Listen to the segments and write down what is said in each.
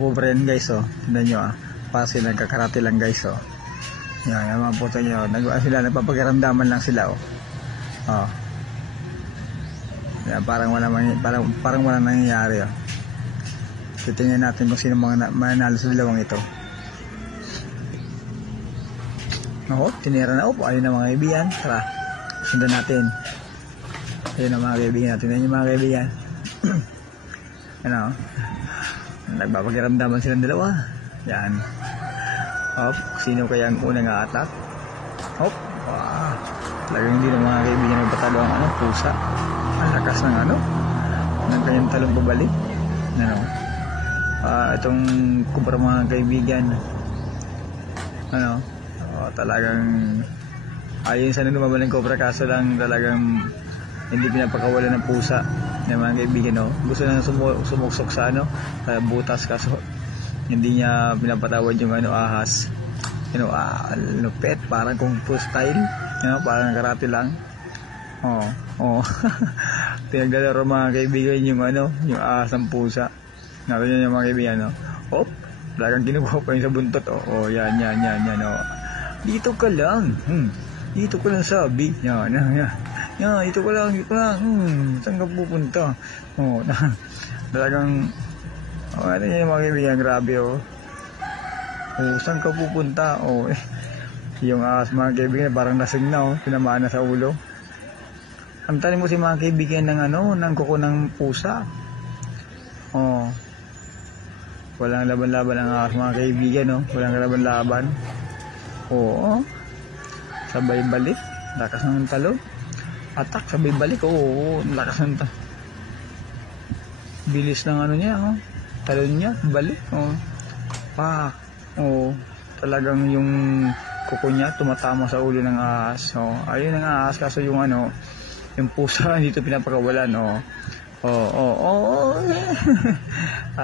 pobre yan guys, oh. Tignan nyo, ah. Para sila nagkakarate lang guys, oh. Yan, yung mga puto nyo. Nagpapakiramdaman lang sila, oh. Oh. Yan, parang walang nangyayari, oh. Titingnan natin kung sino mga mananalo sa dalawang ito. Oo, tinira na. Ayun na mga kaibigan. Tara, sundan natin. Ayun na mga kaibigan natin. Ayun yung mga kaibigan. Ano, nagpapakiramdaman silang dalawa. Yan. Hop, sino kaya ang unang a-attack? Hop, talagang hindi na mga kaibigan nagpatalo ang pusa. Ang lakas ng ng kanyang talong pabalik. Ano, itong kubra mga kaibigan. Ano, talagang ayun sana lumaban ng cobra, kaso lang talagang hindi pinapakawala ng pusa ng mga kaibigan, no? Gusto na sumuksok sa sa butas, kaso hindi niya pinapatawad yung ahas. Lupet, parang kung fu style, parang karate lang. Pinaglalaro mga kaibigan yung yung ahas ng pusa. Natin yung mga kaibigan, no? Talagang kinukuha pa yun sa buntot. Yan. Dito ka lang. Dito ka lang, sabi. Yan. Dito ka lang. Saan ka pupunta? Talagang ano yan mga kaibigan, grabe, saan ka pupunta? Yung ahas mga kaibigan parang lasing na, tinamaan na sa ulo. Ang tanin mo si mga kaibigan ng kuko ng pusa. Walang laban-laban ang ahas mga kaibigan, walang laban-laban. Sabay balik, lakas ng talo. Attack, sabay balik. Lakas ng bilis ng niya, talon niya, balik. Pak. Talagang yung kuko niya tumatama sa ulo ng ahas. Ayun ang ahas, kaso yung yung pusa dito pinapakawalan.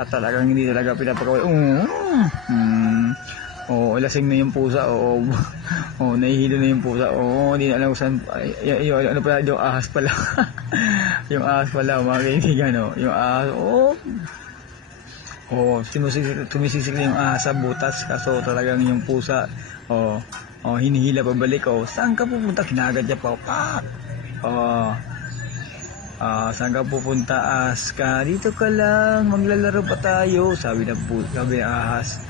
Talagang hindi talaga pinapakawalan. Lasing na yung pusa. Nahihilo na yung pusa. Hindi na alam kung saan. Ano pala, yung ahas pala. Yung ahas pala, mga kaibigan, yung ahas. Tumisisik na yung ahas sa butas, kaso talagang yung pusa, hinihila pabalik. Saan ka pupunta? Kinagat niya pa. Saan ka pupunta, Aska? Dito ka lang, maglalaro pa tayo, sabi ng ahas.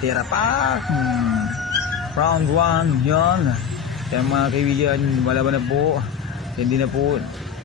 Tira pa. Round 1 yan. Kaya mga kaibigan, malaban na po. Hindi na po